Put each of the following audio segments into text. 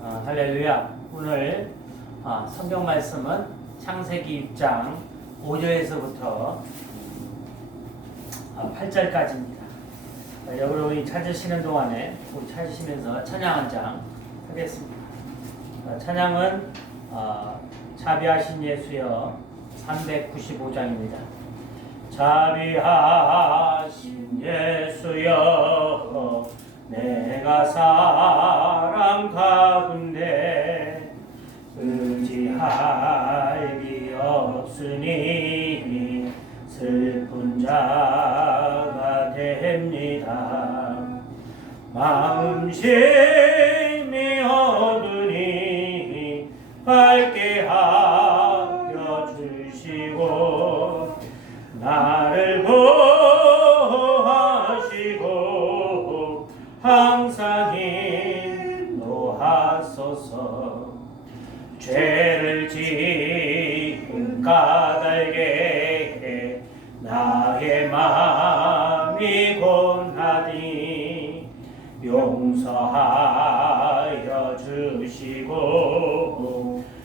할렐루야. 오늘 성경 말씀은 창세기 6장 5절에서부터 8절까지입니다. 여러분이 찾으시는 동안에 찾으시면서 찬양 한 장 하겠습니다. 찬양은 자비하신 예수여 395장입니다. 자비하신 예수여 내가 사람 가운데 의지할 리 없으니 슬픈 자가 됩니다. 마음심이 어두니 밝게 하여 주시고 나를 보호하시고 항상 인도하소서. 죄를 지은 까닭에 나의 마음이 곤하니 용서하여 주시고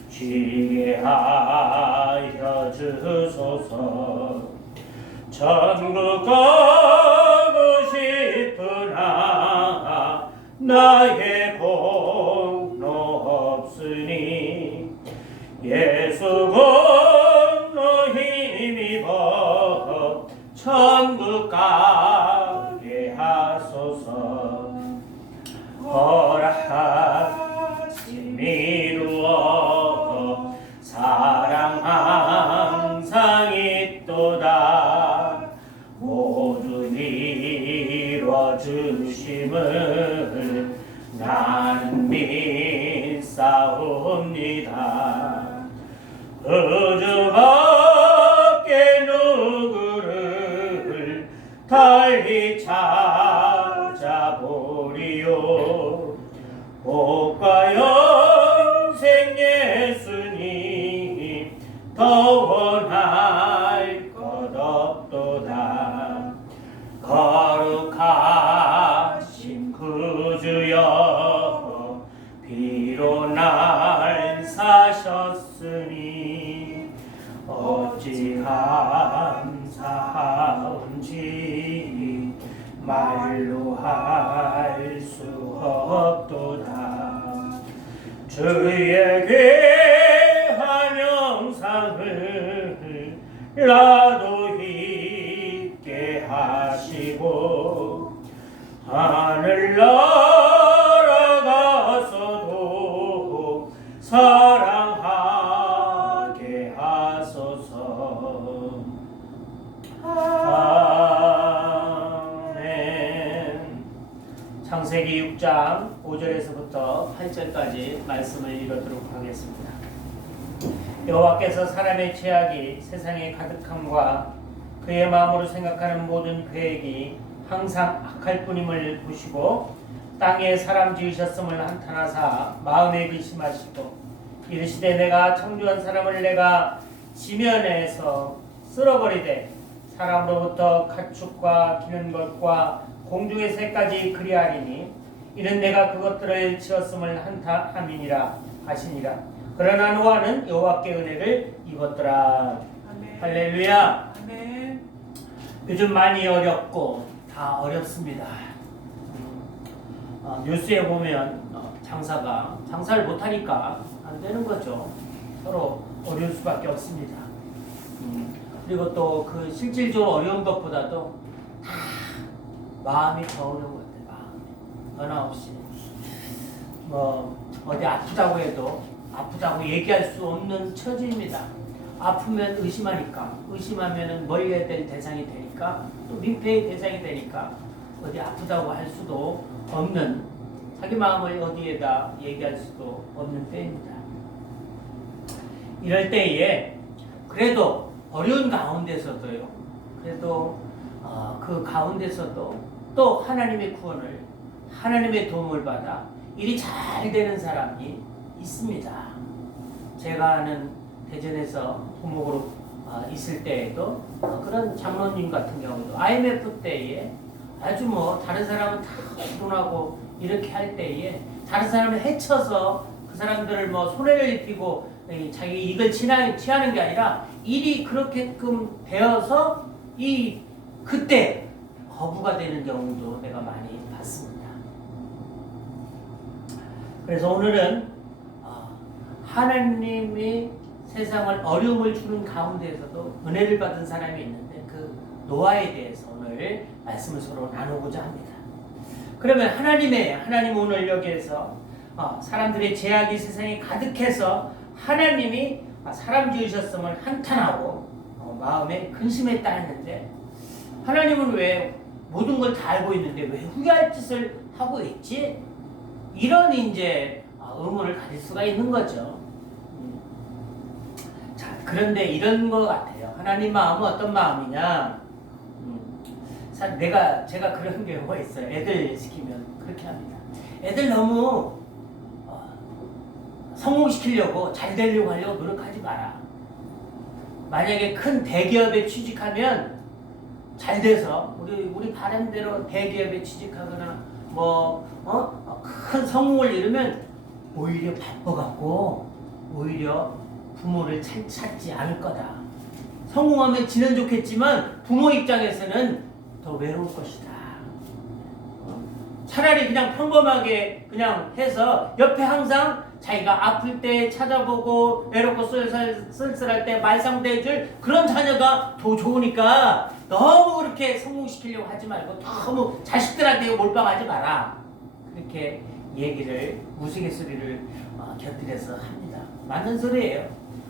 쉬게 하여 주소서. 천국 가고 싶으나 나의 공로 없으니 예수 공로 힘입어 천국 가게 하소서. 허락하심 이루어 사랑 항상 있도다. 모두 이루어 주심을 나는 믿사옵니다. 우주 밖에 누구를 달리 찾아보리요. 복과 영생 예수님 더 원할 것 없도다. 거룩하신 구주여 비로 날 사셨으니 어찌 감사하온지 말로 할 수 없도다. 주의 귀한 영상을 나도 있게 하시고 하늘 날아가서도 사랑하게 하소서. 아멘. 창세기 6장 5절에서부터 8절까지 말씀을 읽도록 하겠습니다. 여호와께서 사람의 죄악이 세상에 가득함과 그의 마음으로 생각하는 모든 계획이 항상 악할 뿐임을 보시고 땅에 사람 지으셨음을 한탄하사 마음에 근심하시고 이르시되 내가 창조한 사람을 내가 지면에서 쓸어버리되 사람으로부터 가축과 기는 것과 공중의 새까지 그리하리니 이는 내가 그것들을 지었음을 한탄함이니라 하시니라. 그러나 노아는 여호와께 은혜를 입었더라. 아멘. 할렐루야. 아멘. 요즘 많이 어렵고 다 어렵습니다. 뉴스에 보면 장사를 못하니까 안 되는 거죠. 서로 어려울 수밖에 없습니다. 그리고 또 그 실질적으로 어려운 것보다도 마음이 더 어려운 것 같아요. 하나 없이 어디 아프다고 해도 아프다고 얘기할 수 없는 처지입니다. 아프면 의심하니까, 의심하면 멀려야 될 대상이 되니까, 또 민폐의 대상이 되니까 어디 아프다고 할 수도 없는, 자기 마음을 어디에다 얘기할 수도 없는 때입니다. 이럴 때에 그래도 어려운 가운데서도요, 그래도 그 가운데서도 또 하나님의 구원을, 하나님의 도움을 받아 일이 잘 되는 사람이 있습니다. 제가 아는 대전에서 부목으로 있을 때에도 그런 장로님 같은 경우도 IMF 때에 아주 다른 사람은 다 결혼하고 이렇게 할 때에 다른 사람을 해쳐서 그 사람들을 뭐 손해를 입히고 자기 이익을 취하는 게 아니라 일이 그렇게끔 되어서 그때 거부가 되는 경우도 내가 많이 봤습니다. 그래서 오늘은 하나님이 세상을 어려움을 주는 가운데에서도 은혜를 받은 사람이 있는데 그 노아에 대해서 오늘 말씀을 서로 나누고자 합니다. 그러면 하나님 오늘 여기에서 사람들의 죄악이 세상에 가득해서 하나님이 사람 지으셨음을 한탄하고 마음에 근심했다 했는데 하나님은 왜 모든 걸 다 알고 있는데 왜 후회할 짓을 하고 있지? 이런 이제 의문을 가질 수가 있는 거죠. 자, 그런데 이런 것 같아요. 하나님 마음은 어떤 마음이냐? 제가 그런 경우가 있어요. 애들 시키면 그렇게 합니다. 애들 너무 성공시키려고 잘 되려고 하려고 노력하지 마라. 만약에 큰 대기업에 취직하면 잘 돼서 우리 바람대로 대기업에 취직하거나 큰 성공을 이루면 오히려 바빠갖고 오히려 부모를 찾지 않을 거다. 성공하면 지는 좋겠지만 부모 입장에서는 더 외로울 것이다. 차라리 그냥 평범하게 그냥 해서 옆에 항상 자기가 아플 때 찾아보고 외롭고 쓸쓸할 때 말상대해줄 그런 자녀가 더 좋으니까 너무 그렇게 성공시키려고 하지 말고 너무 자식들한테 몰빵하지 마라. 그렇게 얘기를 우스갯소리를 곁들여서 합니다. 맞는 소리예요.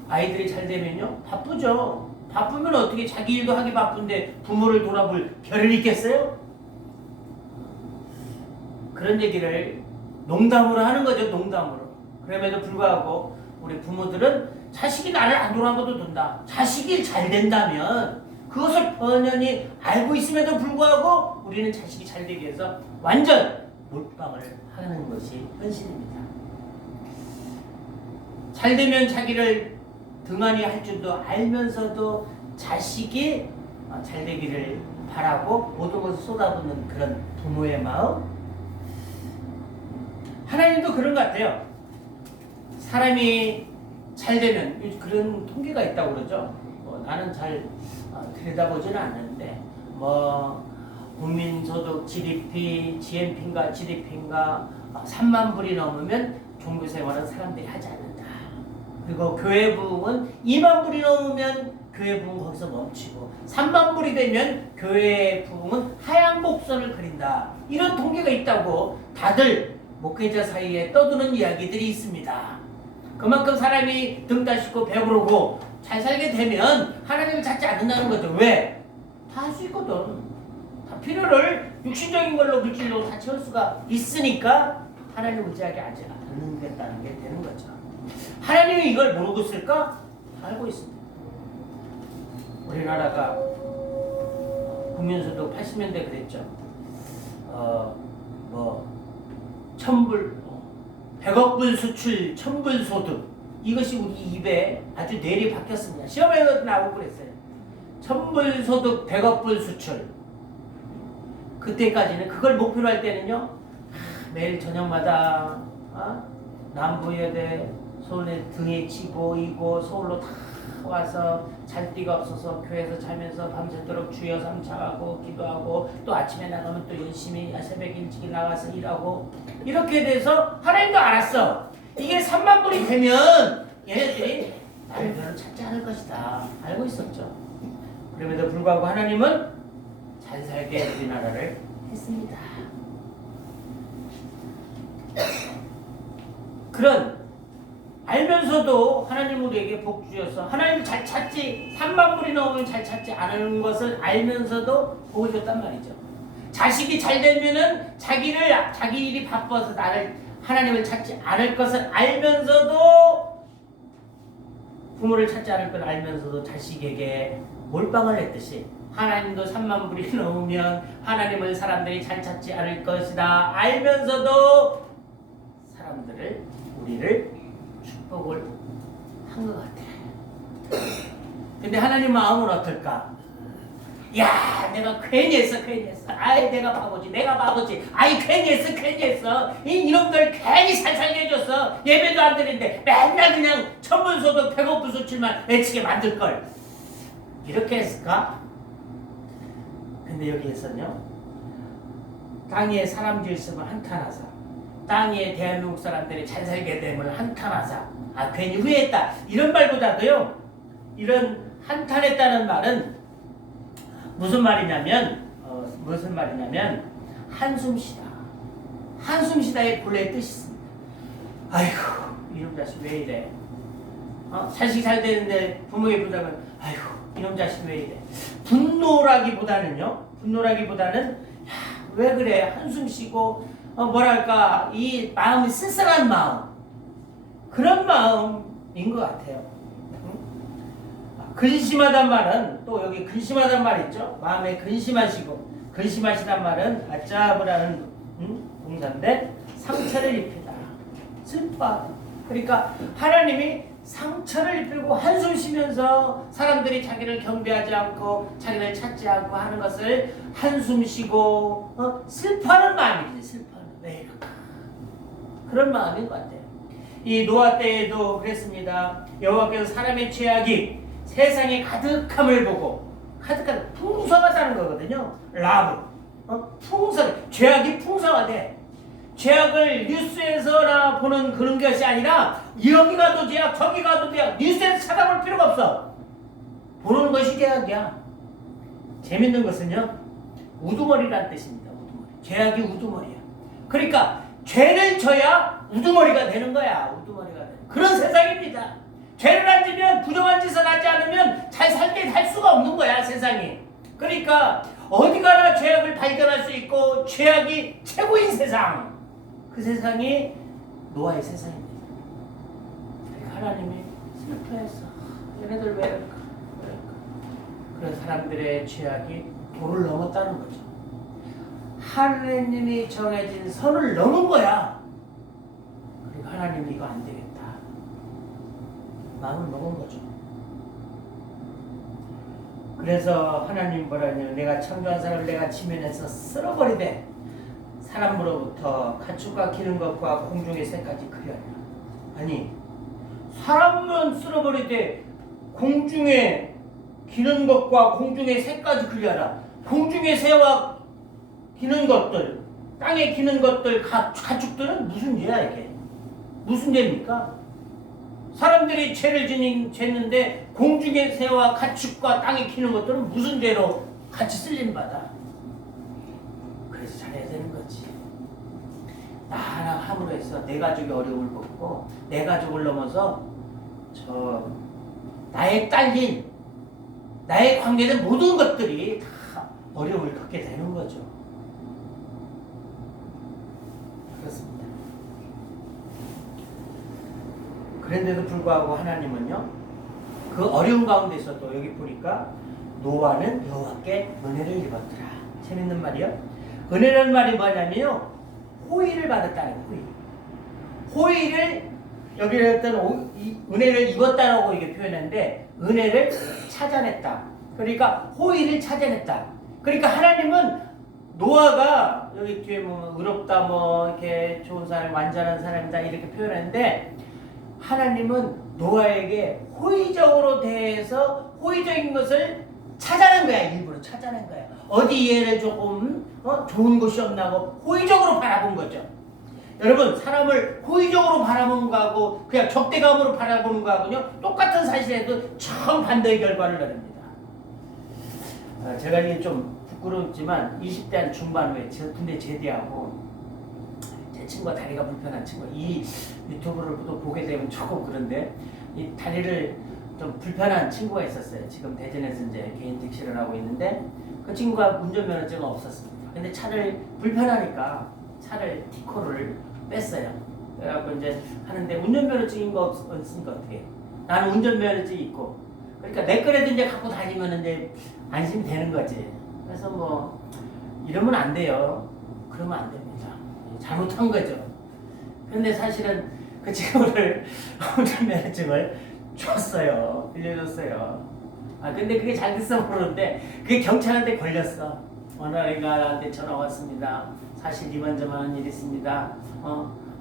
아이들이 잘 되면요 바쁘죠. 바쁘면 어떻게 자기 일도 하기 바쁜데 부모를 돌아볼 겨를이 있겠어요? 그런 얘기를 농담으로 하는 거죠. 농담으로. 그럼에도 불구하고 우리 부모들은 자식이 나를 안 돌아봐도 된다. 자식이 잘 된다면 그것을 번연히 알고 있음에도 불구하고 우리는 자식이 잘 되기 위해서 완전 몰빵을 하는 것이 현실입니다. 잘 되면 자기를 등한히 할 줄도 알면서도 자식이 잘 되기를 바라고 모든 것을 쏟아붓는 그런 부모의 마음. 하나님도 그런 것 같아요. 사람이 잘 되면 그런 통계가 있다고 그러죠. 나는 잘 들여다보지는 않는데 국민소득 GDP, GNP인가 GDP인가 3만 불이 넘으면 종교생활은 사람들이 하지 않는다. 그리고 교회 부흥은 2만 불이 넘으면 교회 부흥 거기서 멈추고 3만 불이 되면 교회 부흥은 하향 곡선을 그린다. 이런 통계가 있다고 다들 목회자 사이에 떠드는 이야기들이 있습니다. 그만큼 사람이 등 따시고 배부르고 잘 살게 되면 하나님을 찾지 않는다는 거죠. 왜? 다 할 수 있거든. 다 필요를 육신적인 걸로 물질로 다 채울 수가 있으니까 하나님 의지하게 하지 않는다는 게 되는 거죠. 하나님이 이걸 모르고 있을까? 다 알고 있습니다. 우리나라가 국민소득 80년대 그랬죠. 100억 불 수출, 1000불 소득. 이것이 우리 입에 아주 뇌리 박혔습니다. 시험에도 나오고 그랬어요. 1000불 소득, 100억 불 수출. 그때까지는 그걸 목표로 할 때는요. 매일 저녁마다 남부여대 서울에 등에 치고 이고 서울로 다 와서 잘 데가 없어서 교회에서 자면서 밤새도록 주여 삼창하고 기도하고 또 아침에 나가면 또 열심히 새벽 일찍 나가서 일하고 이렇게 돼서 하나님도 알았어. 이게 3만 불이 되면 얘네들이 나를 별로 찾지 않을 것이다. 알고 있었죠. 그럼에도 불구하고 하나님은 잘 살게 우리나라를 했습니다. 그런 알면서도 하나님 우리에게 복 주셔서 하나님을 잘 찾지 3만 불이 넘으면 잘 찾지 않은 것을 알면서도 복을 줬단 말이죠. 자식이 잘 되면은 자기 일이 바빠서 하나님을 찾지 않을 것을 알면서도 부모를 찾지 않을 걸 알면서도 자식에게 몰빵을 했듯이 하나님도 3만 불이 넘으면 하나님을 사람들이 잘 찾지 않을 것이다 알면서도 우리를 축복을 한 것 같아요. 근데 하나님 마음은 어떨까? 야, 내가 괜히 했어. 아이, 내가 바보지. 아이, 괜히 했어. 이놈들 괜히 살살게 해줬어. 예배도 안 드리는데 맨날 그냥 천문소도 배고픈 소칠만 외치게 만들걸. 이렇게 했을까? 근데 여기에서는요, 땅에 사람 질서를 한탄하사, 땅에 대한민국 사람들이 잘 살게 됨을 한탄하사, 괜히 후회했다, 이런 말보다도요, 이런 한탄했다는 말은 무슨 말이냐면 한숨 쉬다의 본래의 뜻이 있습니다. 아이고, 이놈 자식 왜 이래? 자식이 잘 되는데 부모의 부담은, 아이고, 이놈 자식 왜 이래? 분노라기보다는 왜 그래? 한숨 쉬고 뭐랄까, 이 마음이 쓸쓸한 마음, 그런 마음인 것 같아요. 근심하단 말은, 또 여기 근심하단 말 있죠? 마음에 근심하시단 말은 아짜브라는 동사인데, 상처를 입히다, 슬퍼. 그러니까 하나님이 상처를 입히고 한숨 쉬면서 사람들이 자기를 경배하지 않고 자기를 찾지 않고 하는 것을 한숨 쉬고 슬퍼하는 마음이지. 슬퍼하는, 왜 이럴까? 그런 마음인 것 같아요. 이 노아 때에도 그랬습니다. 여호와께서 사람의 죄악이 세상에 가득함을 보고, 풍성하다는 거거든요. 라브, 죄악이 풍성하대. 죄악을 뉴스에서나 보는 그런 것이 아니라, 여기 가도 죄악, 저기 가도 죄악, 뉴스에서 찾아볼 필요가 없어. 보는 것이 죄악이야. 재밌는 것은요, 우두머리란 뜻입니다. 우두머리. 죄악이 우두머리야. 그러니까 죄를 져야 우두머리가 되는 거야. 우두머리가 되는 그런 세상입니다. 죄를 안 지면, 부정한 짓을 하지 않으면 잘 살 수가 없는 거야, 세상이. 그러니까 어디 가나 죄악을 발견할 수 있고, 죄악이 최고인 세상, 그 세상이 노아의 세상입니다. 그러니까 하나님이 슬퍼했어. 얘네들 왜 이럴까? 그런 사람들의 죄악이 도를 넘었다는 거죠. 하나님이 정해진 선을 넘은 거야. 그러니까 하나님이 이거 안 되겠다, 마음을 먹은 거죠. 그래서 하나님 뭐라냐, 내가 창조한 사람을 내가 지면에서 쓸어버리되 사람으로부터 가축과 기는 것과 공중의 새까지 그려라. 아니, 사람은 쓸어버리되 공중에 기는 것과 공중의 새까지 그려라. 공중의 새와 기는 것들, 땅에 기는 것들, 가축들은 무슨 죄야 이게? 무슨 죄입니까? 사람들이 죄를 짓는데 공중의 새와 가축과 땅에 기는 것들은 무슨 죄로 같이 쓸림받아? 그래서 잘해야 되는 거지. 나 하나 함으로 해서 내 가족의 어려움을 벗고, 내 가족을 넘어서 나의 딸린, 나의 관계된 모든 것들이 다 어려움을 겪게 되는 거죠. 그렇습니다. 그런데도 불구하고 하나님은요, 그 어려운 가운데서도 여기 보니까 노아는 여호와께 은혜를 입었더라. 재밌는 말이요. 은혜라는 말이 뭐냐면요, 호의를 받았다는 거예요. 호의를, 여기 어떤 은혜를 입었다라고 이게 표현했는데, 은혜를 찾아냈다. 그러니까 호의를 찾아냈다. 그러니까 하나님은 노아가 여기 뒤에 뭐 의롭다, 뭐 이렇게 좋은 사람, 완전한 사람이다 이렇게 표현했는데, 하나님은 노아에게 호의적으로 대해서 호의적인 것을 찾아낸 거야. 일부러 찾아낸 거야. 어디 얘를 조금 좋은 곳이 없나고 호의적으로 바라본 거죠. 여러분, 사람을 호의적으로 바라보는 거하고 그냥 적대감으로 바라보는 거하고요, 똑같은 사실에도 정반대의 결과를 내립니다. 제가 이게 좀 부끄럽지만 20대 한 중반 후에 군대 제대하고 제 친구가 다리가 불편한 친구, 이 유튜브를 또 보게 되면 조금 그런데, 이 다리를 좀 불편한 친구가 있었어요. 지금 대전에서 이제 개인 택시를 하고 있는데, 그 친구가 운전면허증은 없었습니다. 근데 차를 불편하니까 차를 티코를 뺐어요. 그래갖고 이제 하는데, 운전면허증인 거 없으니까 어떻게 해? 나는 운전면허증이 있고, 그러니까 내 거라도 이제 갖고 다니면 이제 안심이 되는 거지. 그래서 뭐 이러면 안 돼요. 그러면 안 됩니다. 잘못한 거죠. 그런데 사실은 그 친구를 운전면허증을 줬어요. 빌려줬어요. 근데 그게 잘 됐어 모르는데 그게 경찰한테 걸렸어. 어느 날인가 나한테 전화 왔습니다. 사실 이만저만한 일이 있습니다.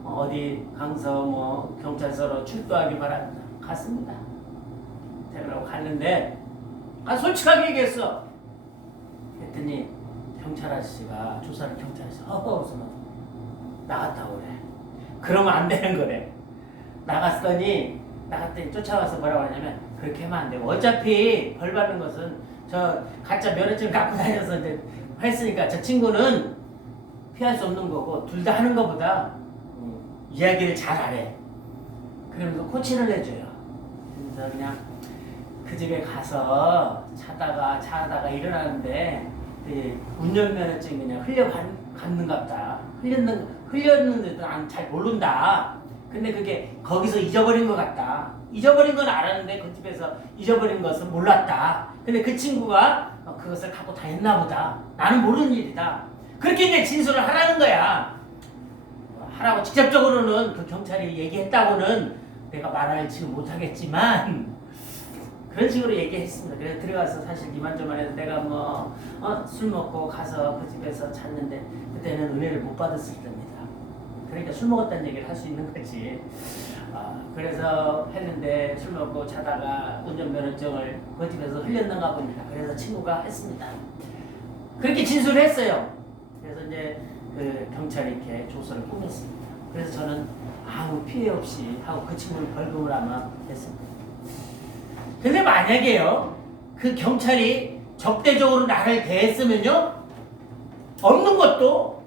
어디 강서 뭐 경찰서로 출두하기 바랍니다. 갔습니다. 그러고 갔는데 솔직하게 얘기했어. 그랬더니 경찰 아저씨가 조사를 경찰 아저씨 웃으면서 나갔다 오래. 그러면 안 되는 거래. 나갔더니 쫓아와서 뭐라고 하냐면 그렇게 하면 안 되고 어차피 벌 받는 것은 저 가짜 면허증 갖고 다녀서 이제 했으니까 저 친구는 피할 수 없는 거고 둘 다 하는 것보다 이야기를 잘 안 해. 그러면서 코치를 해줘요. 그래서 그냥 그 집에 가서 차다가 일어나는데 운전면허증 그냥 흘려갔는갑다. 흘렸는데도 난 잘 모른다. 근데 그게 거기서 잊어버린 것 같다. 잊어버린 건 알았는데 그 집에서 잊어버린 것은 몰랐다. 근데 그 친구가 그것을 갖고 다녔나 보다. 나는 모르는 일이다. 그렇게 이제 진술을 하라는 거야. 하라고 직접적으로는 그 경찰이 얘기했다고는 내가 말할지 못하겠지만 그런 식으로 얘기했습니다. 그래서 들어가서 사실 이만저만 해도 내가 술 먹고 가서 그 집에서 잤는데 그때는 은혜를 못 받았을 때입니다. 그러니까 술 먹었다는 얘기를 할 수 있는 거지. 그래서 했는데 술 먹고 자다가 운전면허증을 그 집에서 흘렸는가 봅니다. 그래서 친구가 했습니다. 그렇게 진술을 했어요. 그래서 이제 그 경찰이 이렇게 조서를 꾸몄습니다. 그래서 저는 아무 피해 없이 하고 그 친구를 벌금을 아마 했습니다. 근데 만약에요, 그 경찰이 적대적으로 나를 대했으면요, 없는 것도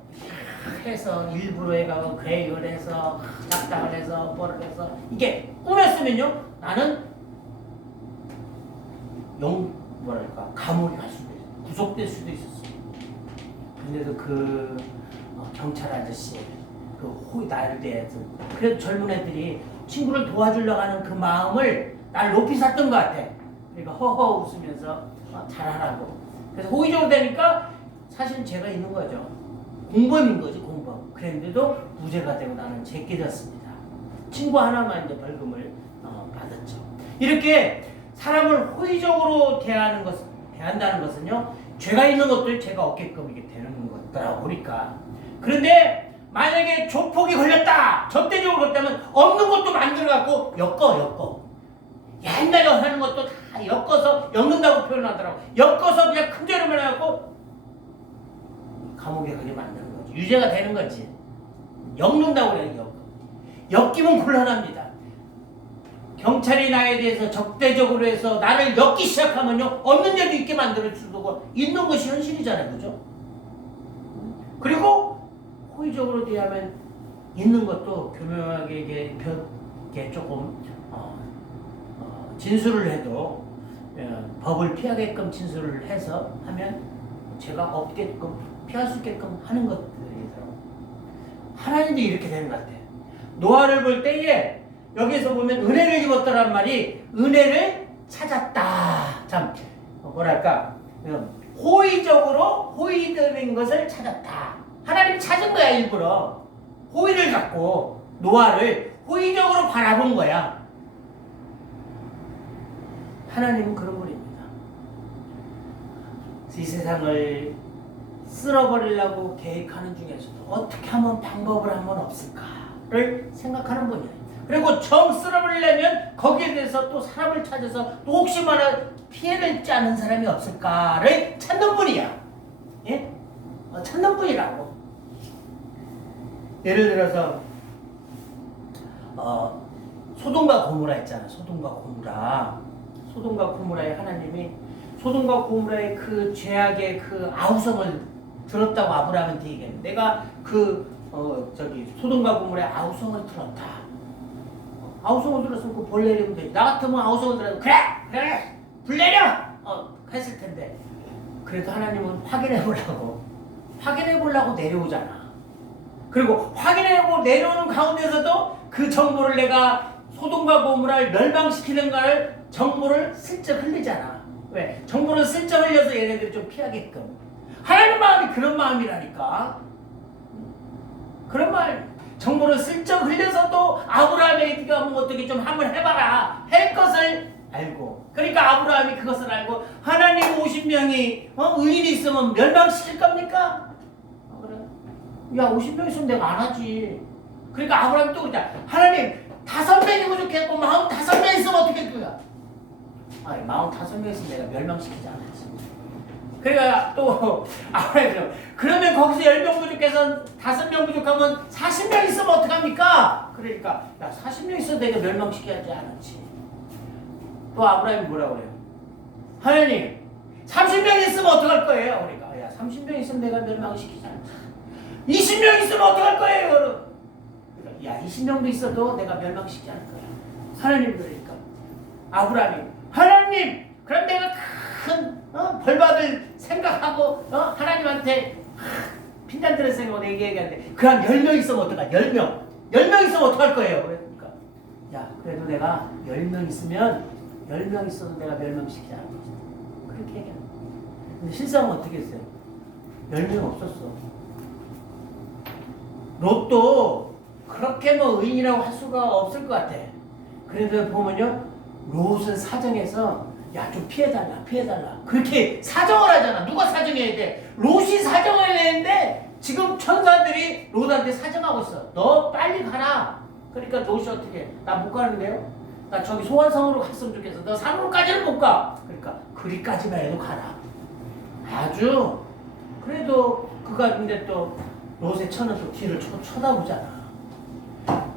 해서 일부러 해가고 계획을 해서 작당을 해서 뭐를 해서 이게 꾸몄으면요, 나는 감옥에 갈 수도 있어, 구속될 수도 있었어요. 근데도 그 경찰 아저씨 나를 대해서 그래도 젊은 애들이 친구를 도와주려고 하는 그 마음을 날 높이 샀던 것 같아. 그러니까 허허 웃으면서 잘하라고. 그래서 호의적으로 되니까 사실은 죄가 있는 거죠. 공범인 거지, 공범. 그랬는데도 무죄가 되고 나는 제껴졌습니다. 친구 하나만 이제 벌금을 받았죠. 이렇게 사람을 호의적으로 대한다는 것은요, 죄가 있는 것도 죄가 없게끔 이게 되는 것더라 보니까. 그런데 만약에 조폭이 걸렸다, 적대적으로 걸렸다면 없는 것도 만들어갖고 엮어. 옛날에 하는 것도 다 엮어서 엮는다고 표현하더라고. 엮어서 그냥 큰 죄를 해갖고 감옥에 가게 만드는 거지. 유죄가 되는 거지. 엮는다고 그래요. 엮이면 곤란합니다. 경찰이 나에 대해서 적대적으로 해서 나를 엮기 시작하면요, 없는 죄도 있게 만들 수도 있고 있는 것이 현실이잖아요, 그죠? 그리고 호의적으로 대하면 있는 것도 교묘하게 이게 조금 진술을 해도 법을 피하게끔 진술을 해서 하면 죄가 없게끔 피할 수 있게끔 하는 것들이더라고요. 하나님도 이렇게 되는 것 같아요. 노아를 볼 때에 여기서 보면 은혜를 입었다란 말이 은혜를 찾았다. 참 뭐랄까, 호의적으로 호의되는 것을 찾았다. 하나님이 찾은 거야. 일부러 호의를 갖고 노아를 호의적으로 바라본 거야. 하나님은 그런 분입니다. 이 세상을 쓸어버리려고 계획하는 중에서도 어떻게 하면 방법을 하면 없을까를 생각하는 분이에요. 그리고 정 쓸어버리려면 거기에 대해서 또 사람을 찾아서 또 혹시 말해 피해를 입지 않는 사람이 없을까를 찾는 분이야. 예? 찾는 분이라고. 예를 들어서 소돔과 고모라 있잖아. 소돔과 고모라의 하나님이 소돔과 고모라의 그 죄악의 그 아우성을 들었다고 아브라함한테 얘기했는데, 내가 소돔과 고모라의 아우성을 들었다. 아우성을 들었으면 그 벌 내리면 되지. 나 같으면 아우성을 들어서 그래 불 내려 했을 텐데, 그래도 하나님은 확인해 보려고 내려오잖아. 그리고 확인하고 내려오는 가운데서도 그 정보를 내가 소돔과 고모라를 멸망시키는 걸 정보를 슬쩍 흘리잖아. 왜? 정보를 슬쩍 흘려서 얘네들이 좀 피하게끔. 하나님 마음이 그런 마음이라니까. 그런 말, 정보를 슬쩍 흘려서도 아브라함에게 네가 뭐 어떻게 좀 한번 해봐라 할 것을 알고. 그러니까 아브라함이 그것을 알고 하나님 50명이 의인이 있으면 멸망시킬 겁니까? 그래. 야 50명 있으면 내가 안 하지. 그러니까 아브라함이 또 그러자. 하나님 5명이 부족했고 45명 있으면 어떻게 할 거야? 아니 45명 있으면 내가 멸망시키지 않았지. 그러니까 또 아브라함이 그러면 거기서 10명 부족해서 5명 부족하면 40명 있으면 어떡합니까? 그러니까 야 40명 있어도 내가 멸망시켜야지 않았지. 또 아브라함이 뭐라고 그래요? 하나님 30명 있으면 어떡할 거예요? 그러니까 야 30명 있으면 내가 멸망시키지 않았지. 20명 있으면 어떡할 거예요? 그러니까 야 20명도 있어도 내가 멸망시키지 않을 거야. 하나님 그러니까 아브라함이 하나님 그럼 내가 큰 벌받을 생각하고 하나님한테 핀잔 들을 생각하고 얘기하는데 그럼 10명 있으면 어떡하? 10명 있으면 어떡할 거예요? 그러니까 야 그래도 내가 10명 있으면 10명 있어도 내가 멸망시키지 않을 것이다. 그렇게 얘기합니다. 근데 실상은 어떻게 했어요? 10명 없었어. 롯도 그렇게 뭐 의인이라고 할 수가 없을 것 같아. 그래도 보면요 롯은 사정해서 야 좀 피해달라 그렇게 사정을 하잖아. 누가 사정해야 돼? 롯이 사정을 했는데 지금 천사들이 롯한테 사정하고 있어. 너 빨리 가라. 그러니까 롯이 어떻게 해? 나 못 가는데요? 나 저기 소환성으로 갔으면 좋겠어. 너 산으로까지는 못 가. 그러니까 그리까지만 해도 가라. 아주 그래도 그가 근데 또 롯의 처는 또 뒤를 쳐다보잖아.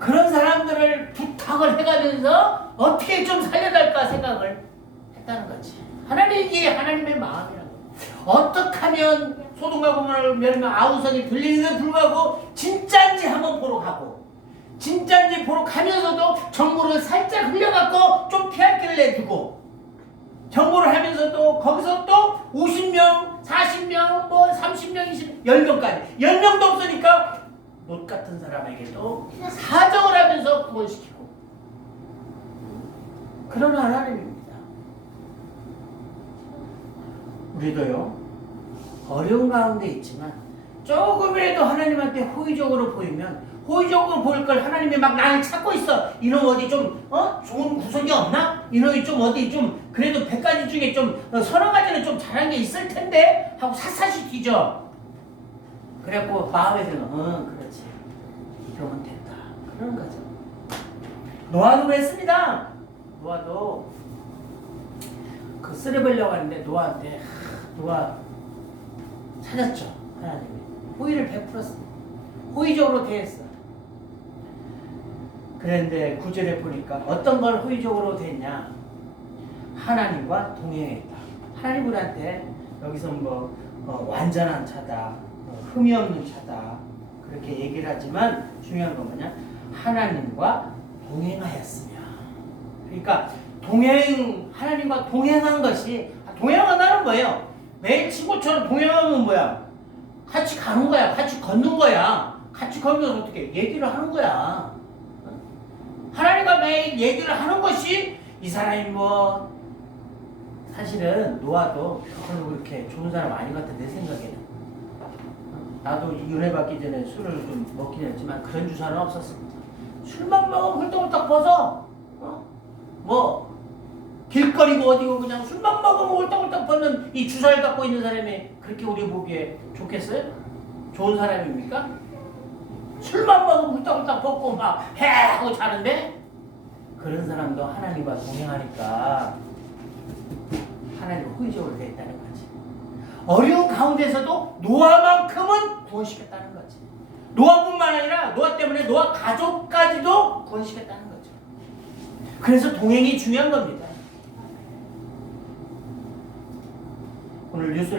그런 사람들을 부탁을 해가면서 어떻게 좀 살려달까 생각을 했다는 거지. 이게 하나님의 마음이라고. 어떻게 하면 소돔과 고모라를 멸하면 아우성이 들리는데 불구하고 진짜인지 한번 보러 가고 진짜인지 보러 가면서도 정보를 살짝 흘려갖고 좀 피할 길을 내주고 정보를 하면서도 거기서 또 50명, 40명, 뭐 30명, 20명, 10명까지 10명도 없으니까 롯 같은 사람에게도 사정을 하면서 구원시키고 그런 하나님입니다. 우리도요 어려운 가운데 있지만 조금이라도 하나님한테 호의적으로 보이면 호의적으로 보일 걸 하나님이 막 나를 찾고 있어. 이놈 어디 좀 좋은 구석이 없나? 이놈이 좀 어디 좀 그래도 100가지 중에 좀 서너 가지는 좀 잘한 게 있을 텐데 하고 샅샅이 뒤져. 그래갖고 마음에 드는 그렇지 이러면 된다 그런 거죠. 노아도 그랬습니다. 노아도 그 쓰레벌려고 하는데 노아한테 노아 찾았죠. 하나님이 호의를 베풀었습니다. 호의적으로 대했어. 그런데 9절에 보니까 어떤 걸 호의적으로 대했냐? 하나님과 동행했다. 하나님 우리한테 여기서 뭐 완전한 차다, 흠이 없는 차다 그렇게 얘기를 하지만 중요한 건 뭐냐? 하나님과 동행하였으며. 그러니까 하나님과 동행한 것이 동행한다는 뭐예요? 매일 친구처럼 동행하면 뭐야? 같이 가는 거야. 같이 걷는 거야. 같이 걸면서 어떻게 얘기를 하는 거야. 하나님과 매일 얘기를 하는 것이 이 사람이 뭐 사실은 노아도 그걸로 그렇게 좋은 사람 아닌 것 같아 내 생각에는. 나도 은혜 받기 전에 술을 좀 먹긴 했지만 그런 주사는 없었습니다. 술만 먹으면 홀떡홀떡 벗어. 뭐 길거리고 어디고 그냥 술만 먹으면 홀떡홀떡 벗는 이 주사를 갖고 있는 사람이 그렇게 우리 보기에 좋겠어요? 좋은 사람입니까? 술만 먹으면 홀떡홀떡 벗고 막 해 하고 자는데 그런 사람도 하나님과 동행하니까 하나님을 호의적으로 대했다는 거지. 어려운 가운데서도 노아만큼은 구원시켰다는 거지. 노아뿐만 아니라 노아 때문에 노아 가족까지도 구원시켰다는 거죠. 그래서 동행이 중요한 겁니다. 오늘 뉴스